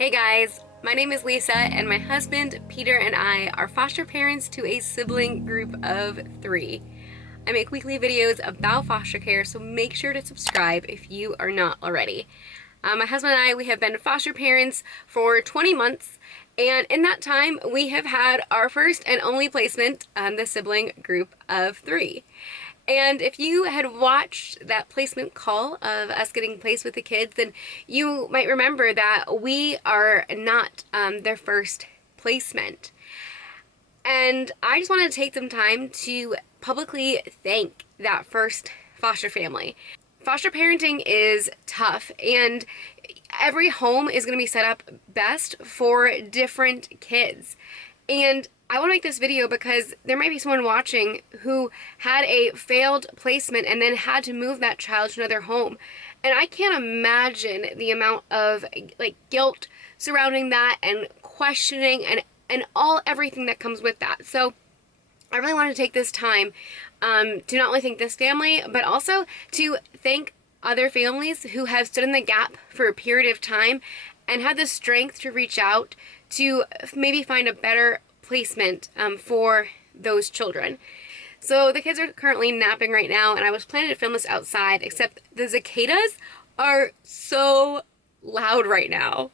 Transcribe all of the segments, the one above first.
Hey guys, my name is Lisa and my husband Peter and I are foster parents to a sibling group of 3. I make weekly videos about foster care, so make sure to subscribe if you are not already. My husband and I, we have been foster parents for 20 months, and in that time we have had our first and only placement on the sibling group of 3. And if you had watched that placement call of us getting placed with the kids, then you might remember that we are not their first placement. And I just want to take some time to publicly thank that first foster family. Foster parenting is tough, and every home is going to be set up best for different kids. And I want to make this video because there might be someone watching who had a failed placement and then had to move that child to another home. And I can't imagine the amount of guilt surrounding that and questioning and everything that comes with that. So I really want to take this time to not only thank this family, but also to thank other families who have stood in the gap for a period of time and had the strength to reach out to maybe find a better placement for those children. So the kids are currently napping right now, and I was planning to film this outside, except the cicadas are so loud right now.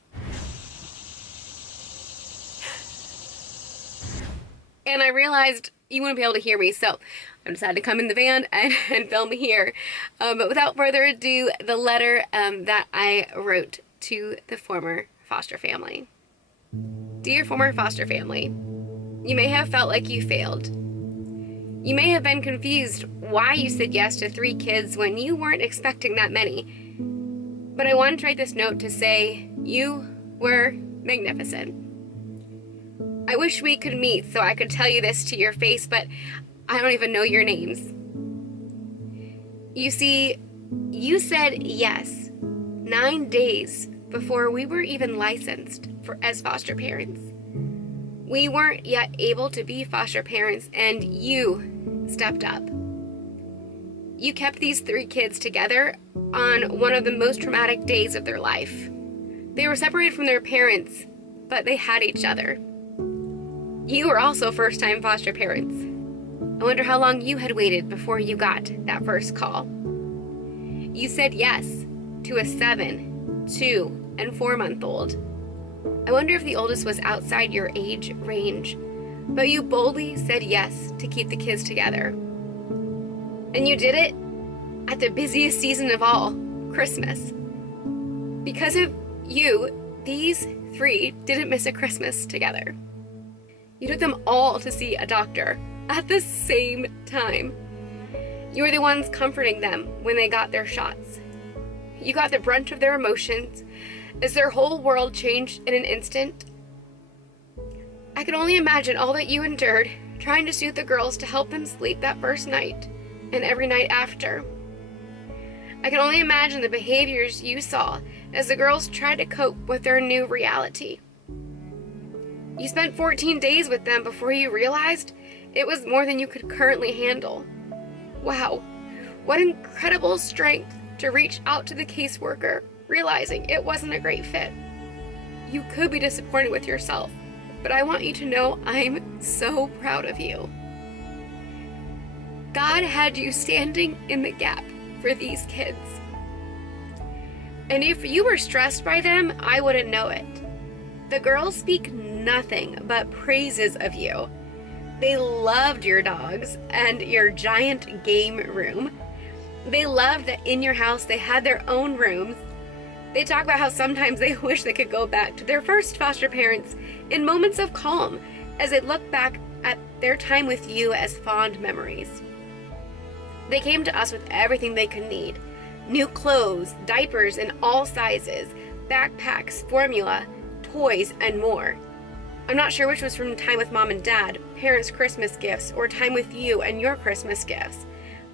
And I realized you wouldn't be able to hear me, so I decided to come in the van and film here. But without further ado, the letter that I wrote to the former foster family. Dear former foster family, you may have felt like you failed. You may have been confused why you said yes to 3 kids when you weren't expecting that many. But I wanted to write this note to say you were magnificent. I wish we could meet so I could tell you this to your face, but I don't even know your names. You see, you said yes 9 days before we were even licensed as foster parents. We weren't yet able to be foster parents, and you stepped up. You kept these 3 kids together on one of the most traumatic days of their life. They were separated from their parents, but they had each other. You were also first-time foster parents. I wonder how long you had waited before you got that first call. You said yes to a 7, 2, and 4-month-old. I wonder if the oldest was outside your age range, but you boldly said yes to keep the kids together. And you did it at the busiest season of all, Christmas. Because of you, these 3 didn't miss a Christmas together. You took them all to see a doctor at the same time. You were the ones comforting them when they got their shots. You got the brunt of their emotions as their whole world changed in an instant. I can only imagine all that you endured trying to soothe the girls to help them sleep that first night and every night after. I can only imagine the behaviors you saw as the girls tried to cope with their new reality. You spent 14 days with them before you realized it was more than you could currently handle. Wow, what incredible strength to reach out to the caseworker, realizing it wasn't a great fit. You could be disappointed with yourself, but I want you to know I'm so proud of you. God had you standing in the gap for these kids. And if you were stressed by them, I wouldn't know it. The girls speak nothing but praises of you. They loved your dogs and your giant game room. They loved that in your house they had their own rooms. They talk about how sometimes they wish they could go back to their first foster parents in moments of calm as they look back at their time with you as fond memories. They came to us with everything they could need. New clothes, diapers in all sizes, backpacks, formula, toys, and more. I'm not sure which was from time with mom and dad, parents' Christmas gifts, or time with you and your Christmas gifts,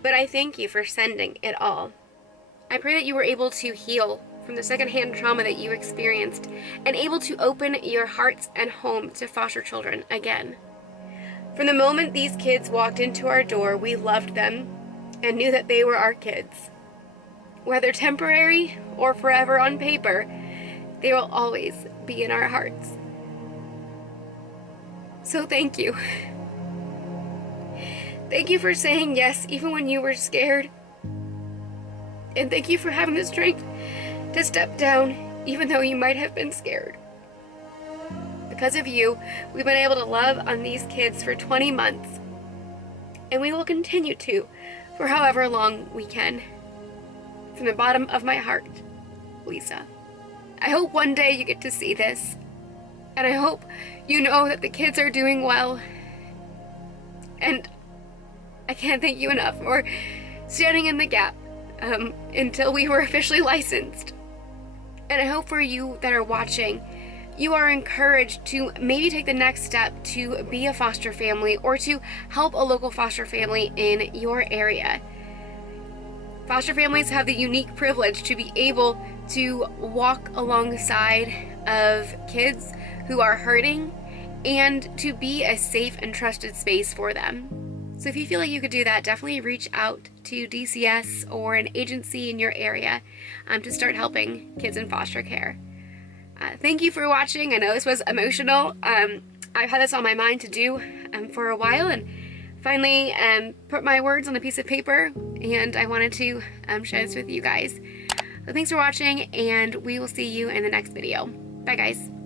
but I thank you for sending it all. I pray that you were able to heal from the secondhand trauma that you experienced and able to open your hearts and home to foster children again. From the moment these kids walked into our door, we loved them and knew that they were our kids. Whether temporary or forever on paper, they will always be in our hearts. So thank you. Thank you for saying yes even when you were scared. And thank you for having the strength to step down even though you might have been scared. Because of you, we've been able to love on these kids for 20 months. And we will continue to for however long we can. From the bottom of my heart, Lisa. I hope one day you get to see this. And I hope you know that the kids are doing well. And I can't thank you enough for standing in the gap until we were officially licensed. And I hope for you that are watching, you are encouraged to maybe take the next step to be a foster family or to help a local foster family in your area. Foster families have the unique privilege to be able to walk alongside of kids who are hurting and to be a safe and trusted space for them. So if you feel like you could do that, definitely reach out to DCS or an agency in your area to start helping kids in foster care. Thank you for watching. I know this was emotional. I've had this on my mind to do for a while, and finally put my words on a piece of paper, and I wanted to share this with you guys. So thanks for watching, and we will see you in the next video. Bye guys.